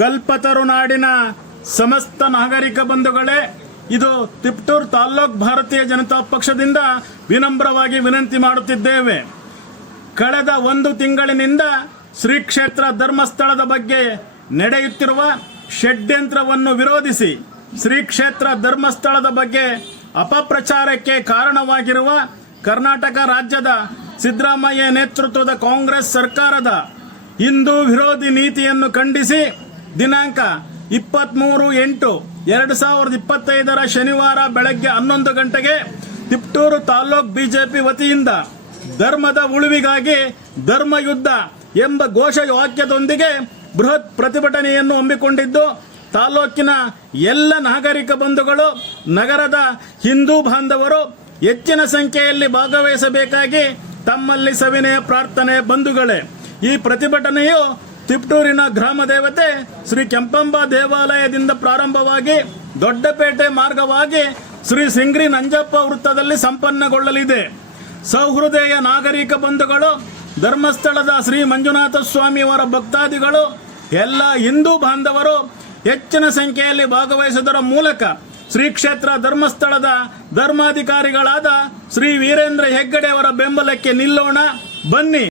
ಕಲ್ಪತರು ನಾಡಿನ ಸಮಸ್ತ ನಾಗರಿಕ ಬಂಧುಗಳೇ, ಇದು ತಿಪ್ಟೂರ್ ತಾಲ್ಲೂಕ್ ಭಾರತೀಯ ಜನತಾ ಪಕ್ಷದಿಂದ ವಿನಮ್ರವಾಗಿ ವಿನಂತಿ ಮಾಡುತ್ತಿದ್ದೇವೆ. ಕಳೆದ ಒಂದು ತಿಂಗಳಿನಿಂದ ಶ್ರೀ ಕ್ಷೇತ್ರ ಧರ್ಮಸ್ಥಳದ ಬಗ್ಗೆ ನಡೆಯುತ್ತಿರುವ ಷಡ್ಯಂತ್ರವನ್ನು ವಿರೋಧಿಸಿ ಶ್ರೀ ಕ್ಷೇತ್ರ ಧರ್ಮಸ್ಥಳದ ಬಗ್ಗೆ ಅಪಪ್ರಚಾರಕ್ಕೆ ಕಾರಣವಾಗಿರುವ ಕರ್ನಾಟಕ ರಾಜ್ಯದ ಸಿದ್ದರಾಮಯ್ಯ ನೇತೃತ್ವದ ಕಾಂಗ್ರೆಸ್ ಸರ್ಕಾರದ ಹಿಂದೂ ವಿರೋಧಿ ನೀತಿಯನ್ನು ಖಂಡಿಸಿ ದಿನಾಂಕ ಇಪ್ಪತ್ಮೂರು ಎಂಟು ಎರಡು ಸಾವಿರದ ಇಪ್ಪತ್ತೈದರ ಶನಿವಾರ ಬೆಳಗ್ಗೆ ಹನ್ನೊಂದು ಗಂಟೆಗೆ ತಿಪ್ಟೂರು ತಾಲೂಕ್ ಬಿಜೆಪಿ ವತಿಯಿಂದ ಧರ್ಮದ ಉಳಿವಿಗಾಗಿ ಧರ್ಮ ಯುದ್ಧ ಎಂಬ ಘೋಷ ವಾಕ್ಯದೊಂದಿಗೆ ಬೃಹತ್ ಪ್ರತಿಭಟನೆಯನ್ನು ಹಮ್ಮಿಕೊಂಡಿದ್ದು, ತಾಲೂಕಿನ ಎಲ್ಲ ನಾಗರಿಕ ಬಂಧುಗಳು, ನಗರದ ಹಿಂದೂ ಬಾಂಧವರು ಹೆಚ್ಚಿನ ಸಂಖ್ಯೆಯಲ್ಲಿ ಭಾಗವಹಿಸಬೇಕಾಗಿ ತಮ್ಮಲ್ಲಿ ಸವಿನಯ ಪ್ರಾರ್ಥನೆ ಬಂಧುಗಳೇ. ಈ ಪ್ರತಿಭಟನೆಯು ತಿಪ್ಟೂರಿನ ಗ್ರಾಮ ದೇವತೆ ಶ್ರೀ ಕೆಂಪಂಬ ದೇವಾಲಯದಿಂದ ಪ್ರಾರಂಭವಾಗಿ ದೊಡ್ಡಪೇಟೆ ಮಾರ್ಗವಾಗಿ ಶ್ರೀ ಸಿಂಗ್ರಿ ನಂಜಪ್ಪ ವೃತ್ತದಲ್ಲಿ ಸಂಪನ್ನಗೊಳ್ಳಲಿದೆ. ಸೌಹೃದಯ ನಾಗರಿಕ ಬಂಧುಗಳು, ಧರ್ಮಸ್ಥಳದ ಶ್ರೀ ಮಂಜುನಾಥ ಸ್ವಾಮಿಯವರ ಭಕ್ತಾದಿಗಳು, ಎಲ್ಲ ಹಿಂದೂ ಬಾಂಧವರು ಹೆಚ್ಚಿನ ಸಂಖ್ಯೆಯಲ್ಲಿ ಭಾಗವಹಿಸುವುದರ ಮೂಲಕ ಶ್ರೀ ಕ್ಷೇತ್ರ ಧರ್ಮಸ್ಥಳದ ಧರ್ಮಾಧಿಕಾರಿಗಳಾದ ಶ್ರೀ ವೀರೇಂದ್ರ ಹೆಗ್ಗಡೆಯವರ ಬೆಂಬಲಕ್ಕೆ ನಿಲ್ಲೋಣ. ಬನ್ನಿ.